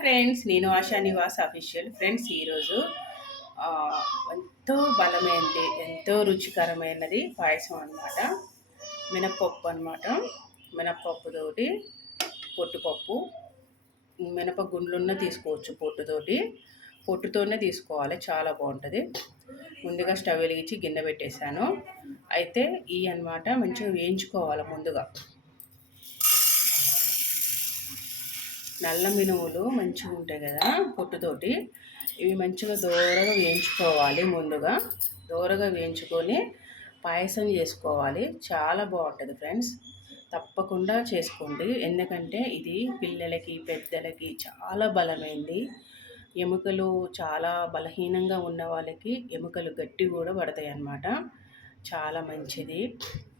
Friends నేను ASHA Nivas official friends ఈరోజు ఎంతో బలమైనది ఎంతో రుచికరమైనది పాయసం అన్నమాట. మినపప్పు అనమాట మినపప్పుతోటి పొట్టుపప్పు మినప గుండ్లున్న తీసుకోవచ్చు పొట్టుతోటి పొట్టుతోనే తీసుకోవాలి చాలా బాగుంటుంది. ముందుగా స్టవ్ వెలిగించి గిన్నె పెట్టేశాను. అయితే ఈ అన్నమాట మంచిగా వేయించుకోవాలి ముందుగా. నల్ల మినుములు మంచిగా ఉంటాయి కదా పొట్టుతోటి. ఇవి మంచిగా దూరగా వేయించుకోవాలి ముందుగా. దూరగా వేయించుకొని పాయసం చేసుకోవాలి. చాలా బాగుంటుంది ఫ్రెండ్స్. తప్పకుండా చేసుకోండి. ఎందుకంటే ఇది పిల్లలకి పెద్దలకి చాలా బలమైంది. ఎముకలు చాలా బలహీనంగా ఉన్న వాళ్ళకి ఎముకలు గట్టి కూడా పడతాయి అన్నమాట. చాలా మంచిది.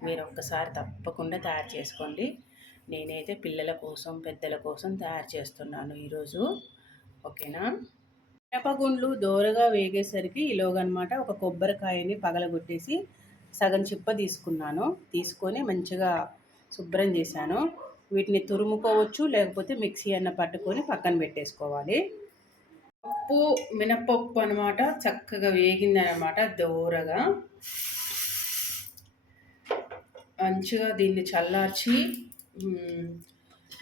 మీరు ఒక్కసారి తప్పకుండా తయారు చేసుకోండి. నేనైతే పిల్లల కోసం పెద్దల కోసం తయారు చేస్తున్నాను ఈరోజు. ఓకేనా? మిరపగుండ్లు దోరగా వేగేసరికి ఈలోగనమాట ఒక కొబ్బరికాయని పగలగొట్టేసి సగం చిప్ప తీసుకున్నాను. తీసుకొని మంచిగా శుభ్రం చేశాను. వీటిని తురుముకోవచ్చు లేకపోతే మిక్సీ అన్న పట్టుకొని పక్కన పెట్టేసుకోవాలి. పప్పు మినపప్పు అనమాట చక్కగా వేగిందనమాట దోరగా. మంచిగా దీన్ని చల్లార్చి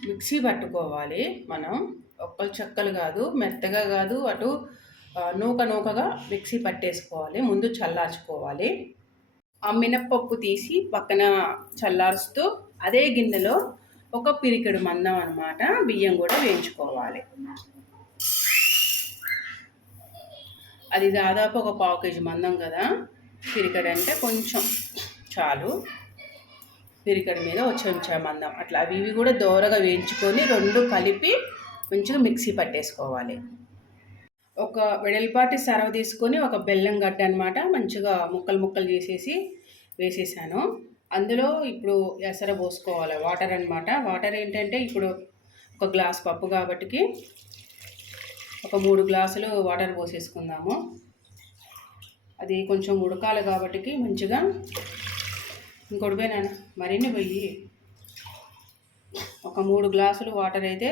మిక్సీ పట్టుకోవాలి మనం. ఒక్కలు చెక్కలు కాదు మెత్తగా కాదు అటు నూక నూకగా మిక్సీ పట్టేసుకోవాలి. ముందు చల్లార్చుకోవాలి. ఆ మినప్పప్పు తీసి పక్కన చల్లారుస్తూ అదే గిన్నెలో ఒక పిరికెడు మందం అనమాట బియ్యం కూడా వేయించుకోవాలి. అది దాదాపు ఒక పావు కేజీ మందం కదా. పిరికెడు అంటే కొంచెం చాలు. పిరికడి మీద చెంచా మందం అట్లా అవి ఇవి కూడా దోరగా వేయించుకొని రెండు కలిపి మంచిగా మిక్సీ పట్టేసుకోవాలి. ఒక వెడల్పాటి సరవ తీసుకొని ఒక బెల్లం గడ్డ అనమాట మంచిగా ముక్కలు ముక్కలు చేసేసి వేసేసాను. అందులో ఇప్పుడు ఎసర పోసుకోవాలి వాటర్ అన్నమాట. వాటర్ ఏంటంటే ఇప్పుడు ఒక గ్లాస్ పప్పు కాబట్టికి ఒక మూడు గ్లాసులు వాటర్ పోసేసుకుందాము. అది కొంచెం ఉడకాలి కాబట్టికి మంచిగా ఇంకొకటి పోయినాను మరిన్ని పోయి ఒక మూడు గ్లాసులు వాటర్ అయితే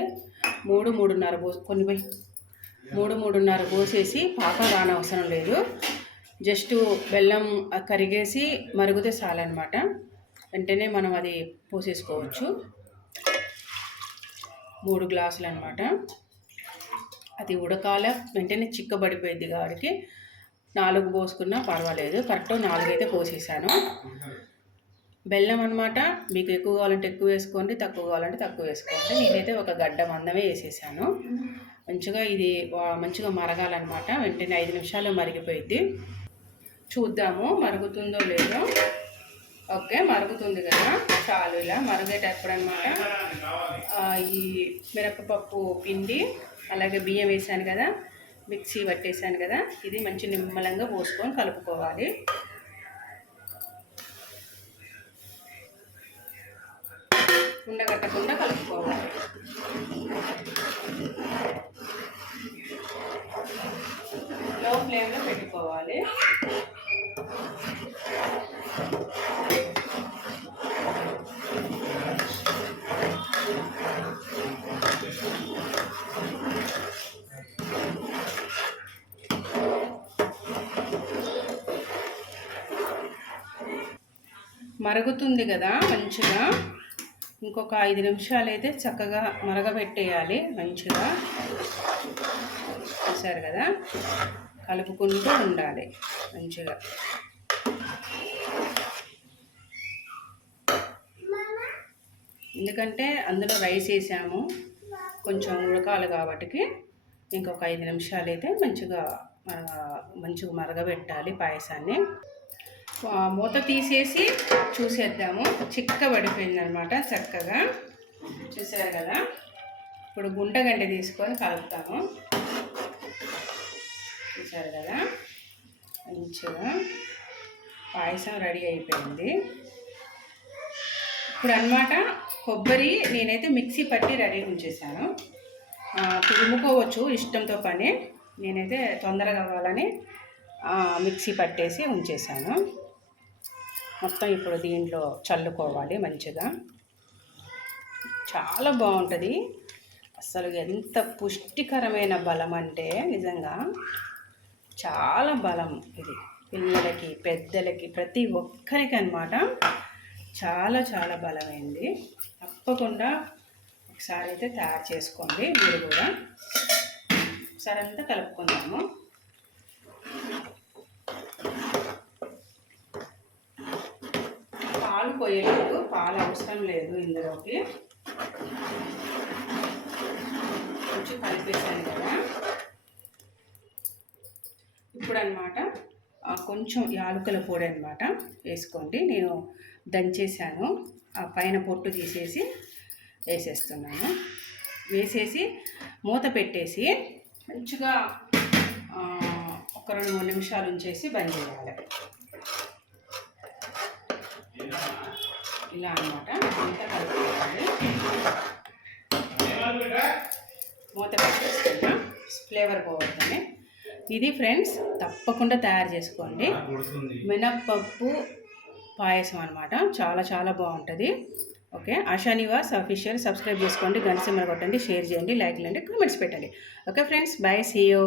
మూడు మూడున్నర పోసి కొన్ని పోయి. మూడు మూడున్నర పోసేసి పాక రానవసరం లేదు. జస్ట్ బెల్లం కరిగేసి మరుగుతే చాలన్నమాట. వెంటనే మనం అది పోసేసుకోవచ్చు. మూడు గ్లాసులు అనమాట అది ఉడకాల వెంటనే చిక్కబడిపోయింది కాబట్టి నాలుగు పోసుకున్నా పర్వాలేదు. కరెక్ట్ అయితే పోసేసాను. బెల్లం అనమాట మీకు ఎక్కువ కావాలంటే ఎక్కువ వేసుకోండి తక్కువ కావాలంటే తక్కువ వేసుకోండి. నేనైతే ఒక గడ్డ మందమే వేసేసాను. మంచిగా ఇది మంచిగా మరగాలన్నమాట. వెంటనే ఐదు నిమిషాలు మరిగిపోయింది చూద్దాము మరుగుతుందో లేదో. ఓకే మరుగుతుంది కదా. చాలు ఇలా మరిగేటప్పుడు అనమాట ఈ మిరపపప్పు పిండి అలాగే బియ్యం వేసాను కదా. మిక్సీ పట్టేసాను కదా. ఇది మంచి నిమ్మలంగా పోసుకొని కలుపుకోవాలి. ఉండగట్టకుండా కలుపుకోవాలి. లో ఫ్లేమ్లో పెట్టుకోవాలి. మరుగుతుంది కదా మంచిగా. ఇంకొక ఐదు నిమిషాలు అయితే చక్కగా మరగబెట్టేయాలి మంచిగా. చూసారు కదా? కలుపుకుంటూ ఉండాలి మంచిగా. ఎందుకంటే అందులో రైస్ వేసాము. కొంచెం ఉడకాలి కాబట్టి ఇంకొక ఐదు నిమిషాలు అయితే మంచిగా మంచిగా మరగబెట్టాలి పాయసాన్ని. మూత తీసేసి చూసేద్దాము. చిక్క పడిపోయింది అనమాట చక్కగా. చూసారు కదా? ఇప్పుడు గుంటగంట తీసుకొని కలుపుతాము. చూసారు కదా? మంచిగా పాయసం రెడీ అయిపోయింది. ఇప్పుడు అన్నమాట కొబ్బరి నేనైతే మిక్సీ పట్టి రెడీ ఉంచేసాను తురుముకోవచ్చు ఇష్టంతో పని. నేనైతే తొందరగా కావాలని మిక్సీ పట్టేసి ఉంచేసాను మొత్తం ఇప్పుడు దీంట్లో చల్లుకోవాలి మంచిగా. చాలా బాగుంటుంది. అసలు ఎంత పుష్టికరమైన బలం అంటే నిజంగా చాలా బలం ఇది. పిల్లలకి పెద్దలకి ప్రతి ఒక్కరికి అనమాట చాలా చాలా బలమైంది. తప్పకుండా ఒకసారి అయితే తయారు చేసుకోండి మీరు కూడా. ఒకసారి అంతా కలుపుకుందాము. పాలు పోయలేదు పాలు అవసరం లేదు ఇందులోకి. కొంచెం కలిపేసాను కదా. ఇప్పుడు అనమాట కొంచెం యాలకుల పొడి అనమాట వేసుకోండి. నేను దంచేసాను ఆ పైన పొట్టు తీసేసి వేసేస్తున్నాను. వేసేసి మూత పెట్టేసి మంచిగా ఒక రెండు మూడు నిమిషాలు ఉంచేసి బంద్ చేయాలి. ఇలా అనమాట అంతా కలుపుకోవాలి. మూత పెట్టేస్తున్నా ఫ్లేవర్ పోవద్దని ఇది ఫ్రెండ్స్ తప్పకుండా తయారు చేసుకోండి. మినప్పప్పు పాయసం అనమాట చాలా చాలా బాగుంటుంది. Okay Asha Nivas official subscribe చేసుకోండి గంట కొట్టండి షేర్ చేయండి లైక్ చేయండి కామెంట్స్ పెట్టండి. Okay friends bye see you